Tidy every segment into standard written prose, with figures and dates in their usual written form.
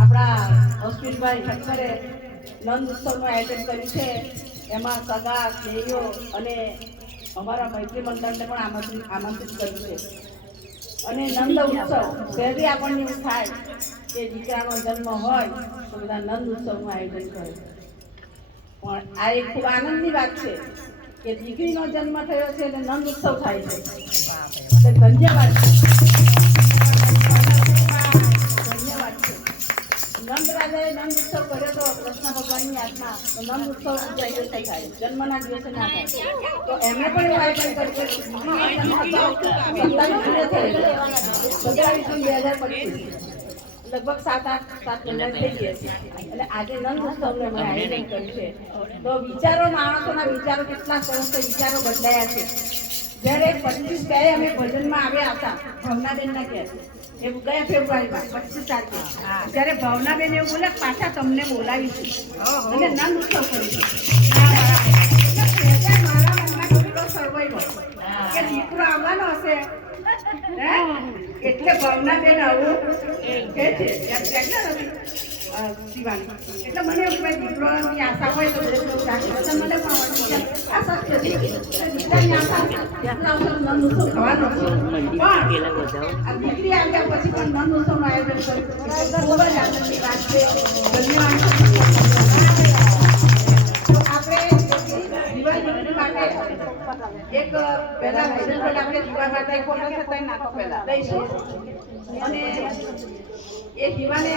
આપણા અશ્વિનભાઈ ઠક્કરે નંદ ઉત્સવનું આયોજન કર્યું છે. એમાં સગા સ્નેહીઓ અને અમારા મૈત્રી મંડળને પણ આમંત્રિત કર્યું છે. અને નંદ ઉત્સવ પહેલી આપણને એવું થાય કે દીકરાનો જન્મ હોય તો બધા નંદ ઉત્સવનું આયોજન કરે. પણ આ એક ખૂબ આનંદની વાત છે કે દીકરીનો જન્મ થયો છે એટલે નંદ ઉત્સવ થાય છે. ધન્યવાદ ધન્યવાદ છે. નંદ રાજાએ નંદ ઉત્સવ કર્યો તો કૃષ્ણ ભગવાનની યાદમાં, તો નંદ ઉત્સવ ઉજવાય થાય, જન્મના દિવસે ના થાય. તો એમને પણ એવું આયોજન કર્યું કે 2025 લગભગ 7 મહિના થઈ ગયા છે. એટલે આજે નંદ ઉત્સવનું અમે આયોજન કર્યું છે. તો વિચારો, માણસોના વિચારો કેટલા સરસ છે, વિચારો બદલાયા છે. જ્યારે 25 બે અમે ભજનમાં આવ્યા હતા ભાવનાબેનના ઘેર, એ ગયા ફેબ્રુઆરીમાં 25 તારીખે, ત્યારે ભાવનાબેન એવું બોલે પાછા તમને બોલાવીશું અને નંદ ઉત્સવ કરીશું. મારા મનમાં કેટલો સર્વાઈવો કે દીકરો આવવાનો હશે એટલે ભાવનાબેન આવું કે છે શિવાની. એટલે મને એવું કે દીકરોની આશા હોય તો મને પણ આશા છે દીકરાની આશા નંદ ઉત્સવ થવાનો છે. પણ આ દીકરી આવ્યા પછી પણ નંદ ઉત્સવનું આયોજન કર્યું, ખૂબ જ આનંદની વાત છે. ધન્યવાદ. તો આપણે દીવા દીકરી માટે એક પહેલા આપણે દીવા માટે ફોટો થતા નાખો પહેલા લઈશું અને એ દીવાને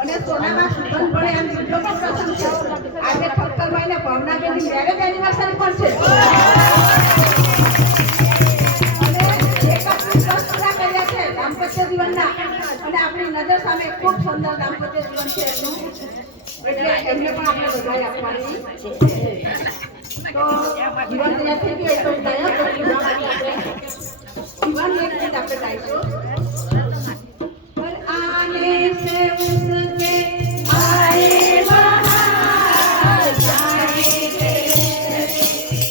અને સોનામાં સુગંધ પડે એમ બીજો પણ પ્રસંગ છે. આજે ઠક્કરભાઈ ને ભાવનાબેનની મેરેજ એનિવર્સરી પણ છે. અને 21 વર્ષ પૂરા કર્યા છે દાંપત્ય જીવનના, અને આપણી નજર સામે ખૂબ સુંદર દાંપત્ય જીવન છે એમનું, એટલે એમને પણ આપણે બધાઈ આપવાની છે. તો જીવન તૈયાર થઈ ગયું તો તૈયાર કરી जीवन एक मिनट आपके गाइसो पर आने से उसके आए बहार जाए तेरे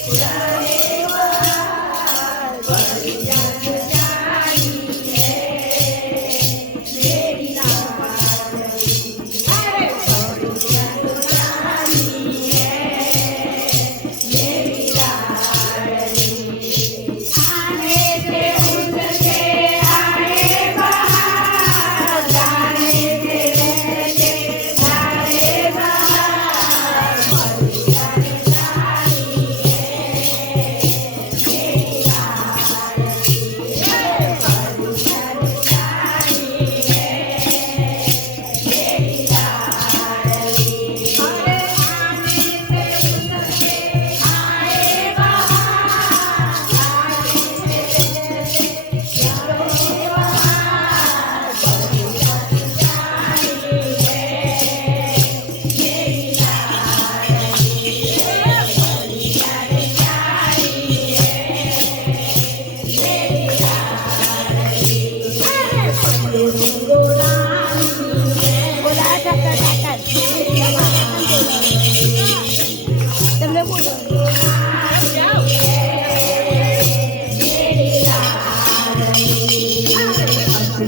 पुराने बहार बड़ी याद जाई है मेरी नारी, अरे बड़ी याद जाई है मेरी नारी। आने से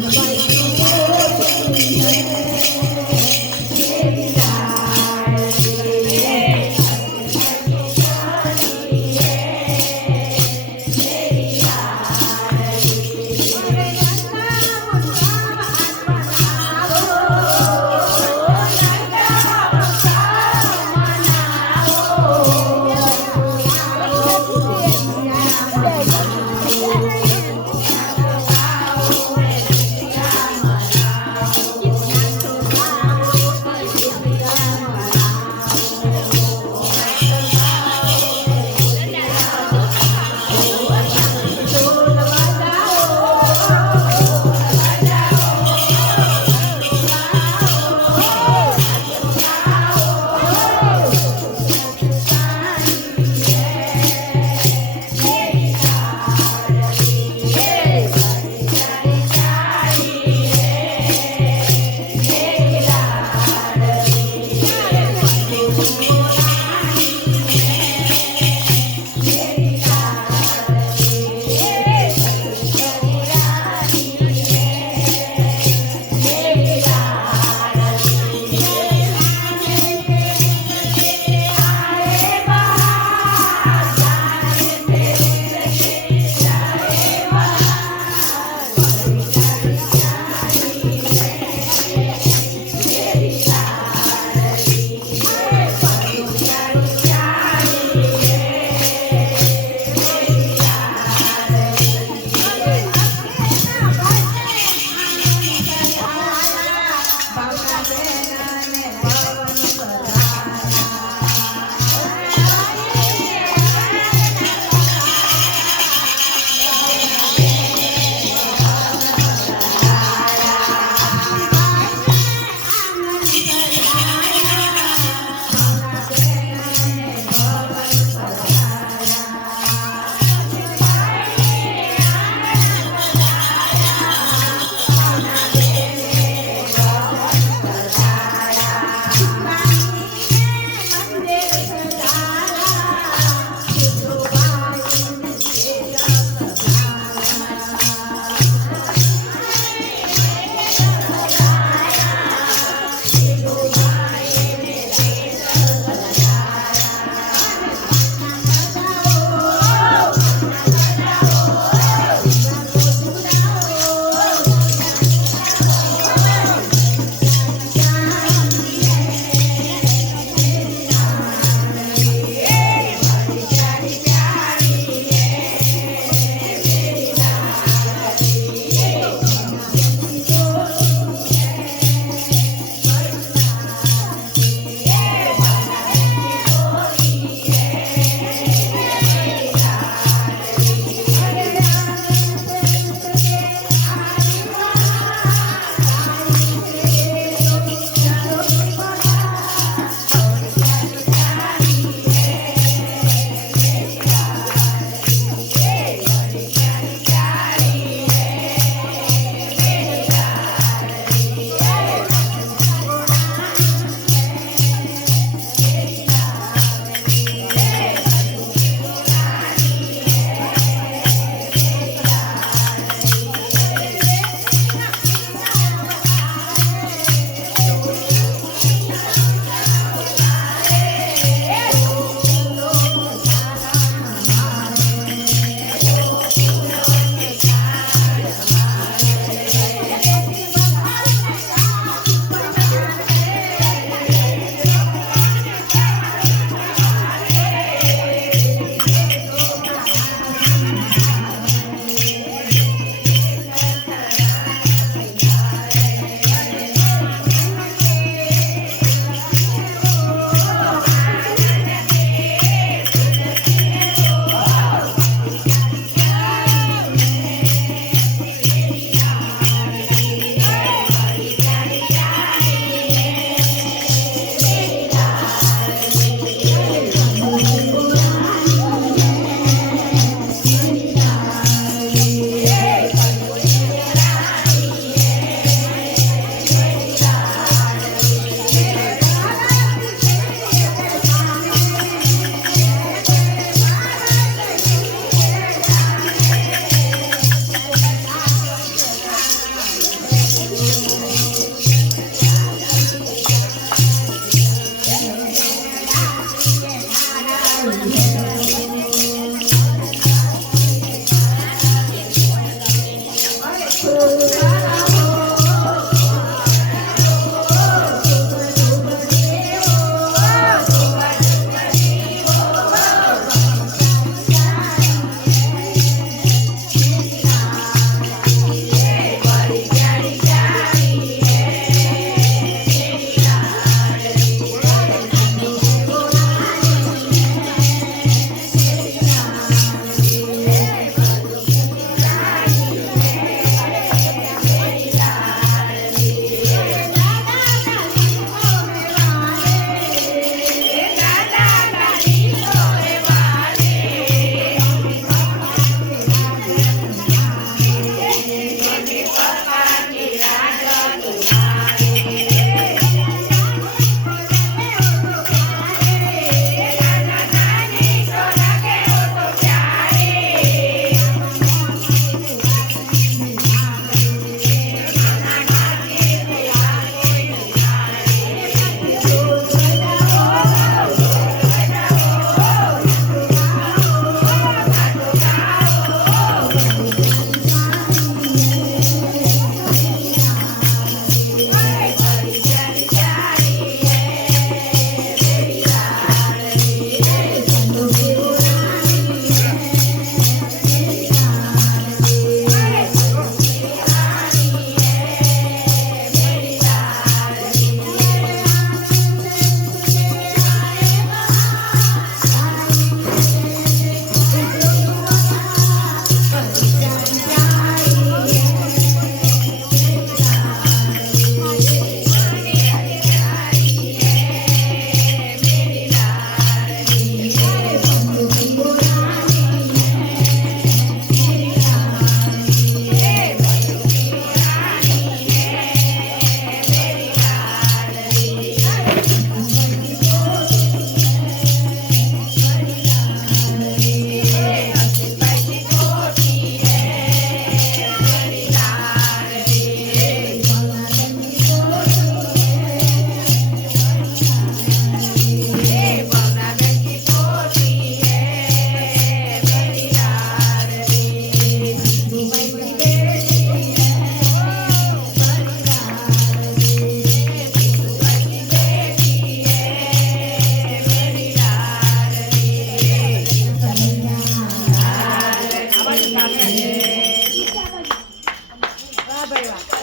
Bye.